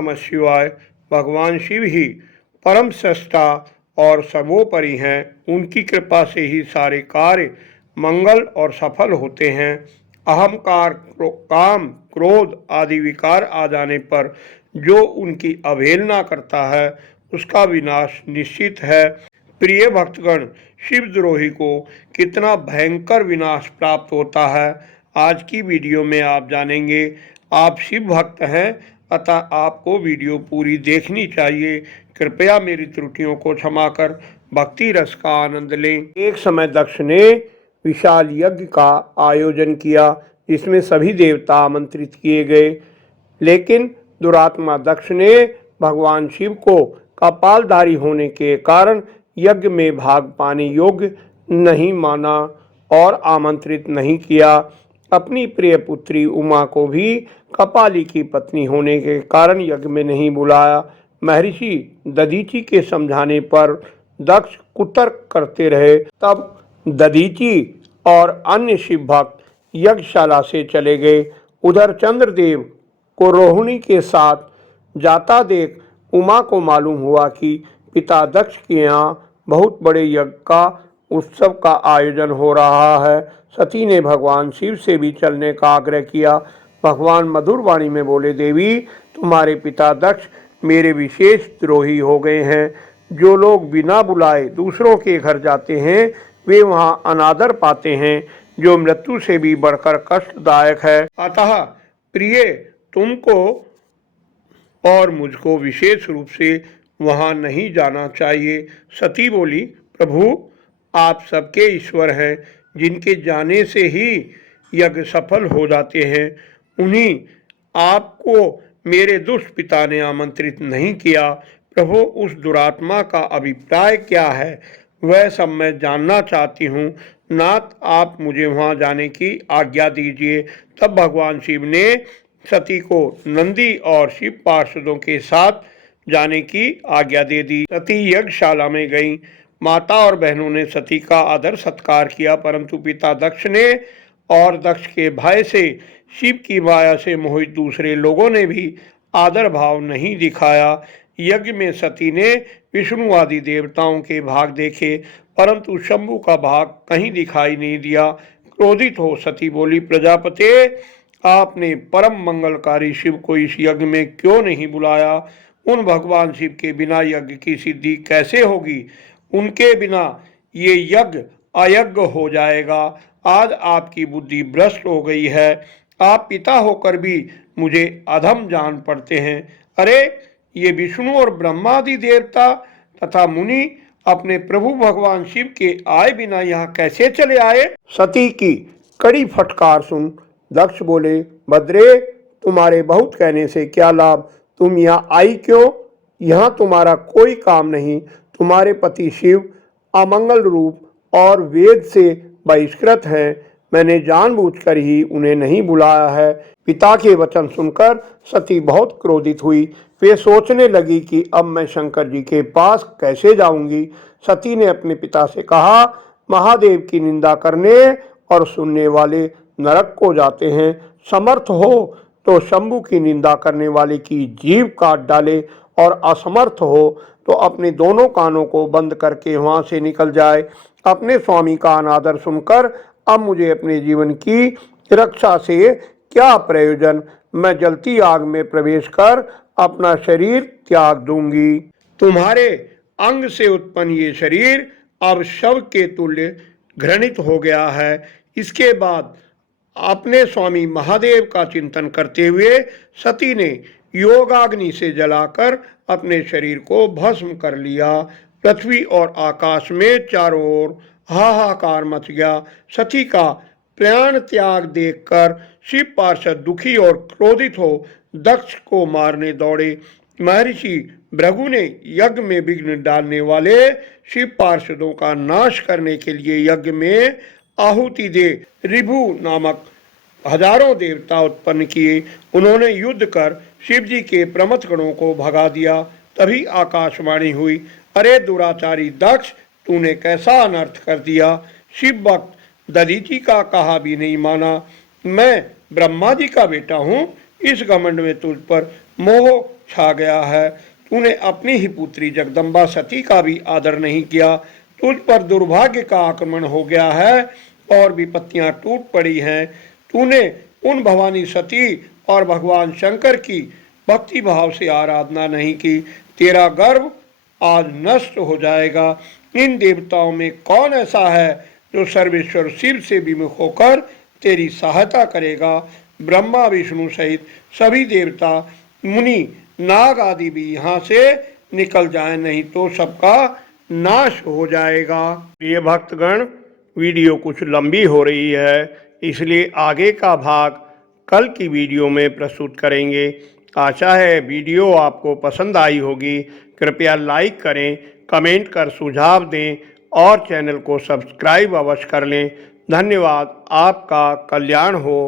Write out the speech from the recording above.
नमः शिवाय। भगवान शिव ही परम सृष्टा और सर्वोपरि हैं। उनकी कृपा से ही सारे कार्य मंगल और सफल होते हैं। अहंकार, काम, क्रोध आदि विकार आ जाने पर जो उनकी अवहेलना करता है उसका विनाश निश्चित है। प्रिय भक्तगण, शिवद्रोही को कितना भयंकर विनाश प्राप्त होता है, आज की वीडियो में आप जानेंगे। आप शिव भक्त हैं, अतः आपको वीडियो पूरी देखनी चाहिए। कृपया मेरी त्रुटियों को क्षमा कर भक्ति रस का आनंद लें। एक समय दक्ष ने विशाल यज्ञ का आयोजन किया, जिसमें सभी देवता आमंत्रित किए गए, लेकिन दुरात्मा दक्ष ने भगवान शिव को कपालधारी होने के कारण यज्ञ में भाग पाने योग्य नहीं माना और आमंत्रित नहीं किया। अपनी प्रिय पुत्री उमा को भी कपाली की पत्नी होने के कारण यज्ञ में नहीं बुलाया। महर्षि दधीचि के समझाने पर दक्ष कुतर्क करते रहे। तब दधीचि और अन्य शिव भक्त यज्ञशाला से चले गए। उधर चंद्रदेव को रोहिणी के साथ जाता देख उमा को मालूम हुआ कि पिता दक्ष के यहाँ बहुत बड़े यज्ञ का उत्सव का आयोजन हो रहा है। सती ने भगवान शिव से भी चलने का आग्रह किया। भगवान मधुर वाणी में बोले, देवी, तुम्हारे पिता दक्ष मेरे विशेष द्रोही हो गए हैं। जो लोग बिना बुलाए दूसरों के घर जाते हैं वे वहाँ अनादर पाते हैं, जो मृत्यु से भी बढ़कर कष्टदायक है। अतः प्रिय, तुमको और मुझको विशेष रूप से वहाँ नहीं जाना चाहिए। सती बोली, प्रभु, आप सबके ईश्वर हैं, जिनके जाने से ही यज्ञ सफल हो जाते हैं। उन्हीं आपको मेरे दुष्ट पिता ने आमंत्रित नहीं किया। प्रभु, उस दुरात्मा का अभिप्राय क्या है वह सब मैं जानना चाहती हूँ। नाथ, आप मुझे वहाँ जाने की आज्ञा दीजिए। तब भगवान शिव ने सती को नंदी और शिव पार्षदों के साथ जाने की आज्ञा दे दी। सती यज्ञशाला में गई। माता और बहनों ने सती का आदर सत्कार किया, परंतु पिता दक्ष ने और दक्ष के भय से शिव की माया से मोहित दूसरे लोगों ने भी आदर भाव नहीं दिखाया। यज्ञ में सती ने विष्णु आदि देवताओं के भाग देखे, परंतु शंभु का भाग कहीं दिखाई नहीं दिया। क्रोधित हो सती बोली, प्रजापते, आपने परम मंगलकारी शिव को इस यज्ञ में क्यों नहीं बुलाया? उन भगवान शिव के बिना यज्ञ की सिद्धि कैसे होगी? उनके बिना ये यज्ञ अयज्ञ हो जाएगा। आज आपकी बुद्धि भ्रष्ट हो गई है। आप पिता होकर भी मुझे अधम जान पड़ते हैं। अरे, ये विष्णु और ब्रह्मादि देवता तथा मुनि अपने प्रभु भगवान शिव के आए बिना यहाँ कैसे चले आए? सती की कड़ी फटकार सुन दक्ष बोले, भद्रे, तुम्हारे बहुत कहने से क्या लाभ? तुम यहाँ आई क्यों? यहाँ तुम्हारा कोई काम नहीं। तुम्हारे पति शिव अमंगल रूप और वेद से बहिष्कृत हैं। मैंने जानबूझकर ही उन्हें नहीं बुलाया है। पिता के वचन सुनकर सती बहुत क्रोधित हुई। वे सोचने लगी कि अब मैं शंकर जी के पास कैसे जाऊंगी। सती ने अपने पिता से कहा, महादेव की निंदा करने और सुनने वाले नरक को जाते हैं। समर्थ हो तो शंभु की निंदा करने वाले की जीभ काट डाले और असमर्थ हो तो अपने दोनों कानों को बंद करके वहां से निकल जाए। अपने स्वामी का अनादर सुनकर अब मुझे अपने जीवन की रक्षा से क्या प्रयोजन? मैं जलती आग में प्रवेश कर अपना शरीर त्याग दूंगी। तुम्हारे अंग से उत्पन्न ये शरीर अब शव के तुल्य घृणित हो गया है। इसके बाद अपने स्वामी महादेव का चिंतन करते हुए सती ने योगाग्नि से जलाकर अपने शरीर को भस्म कर लिया। पृथ्वी और आकाश में चारों ओर हाहाकार मच गया। सती का प्राण त्याग देखकर शिव पार्षद दुखी और क्रोधित हो दक्ष को मारने दौड़े। महर्षि भृगु ने यज्ञ में विघ्न डालने वाले शिव पार्षदों का नाश करने के लिए यज्ञ में आहुति दे ऋभु नामक हजारों देवता उत्पन्न किए। उन्होंने युद्ध कर शिव जी के प्रमथ गणों को भगा दिया। तभी आकाशवाणी हुई, अरे दुराचारी दक्ष, तूने कैसा अनर्थ कर दिया? शिव भक्त दधीचि का कहा भी नहीं माना। मैं ब्रह्मा जी का बेटा हूँ। इस घमंड में तुझ पर मोह छा गया है। तूने अपनी ही पुत्री जगदम्बा सती का भी आदर नहीं किया। तुझ पर दुर्भाग्य का आक्रमण हो गया है और विपत्तियां टूट पड़ी हैं। तूने उन भवानी सती और भगवान शंकर की भक्ति भाव से आराधना नहीं की। तेरा गर्व आज नष्ट हो जाएगा। इन देवताओं में कौन ऐसा है जो सर्वेश्वर शिव से विमुख होकर तेरी सहायता करेगा। ब्रह्मा विष्णु सहित सभी देवता मुनि नाग आदि भी यहाँ से निकल जाएं, नहीं तो सबका नाश हो जाएगा। ये भक्तगण, वीडियो कुछ लंबी हो रही है, इसलिए आगे का भाग कल की वीडियो में प्रस्तुत करेंगे। आशा है वीडियो आपको पसंद आई होगी। कृपया लाइक करें, कमेंट कर सुझाव दें और चैनल को सब्सक्राइब अवश्य कर लें। धन्यवाद। आपका कल्याण हो।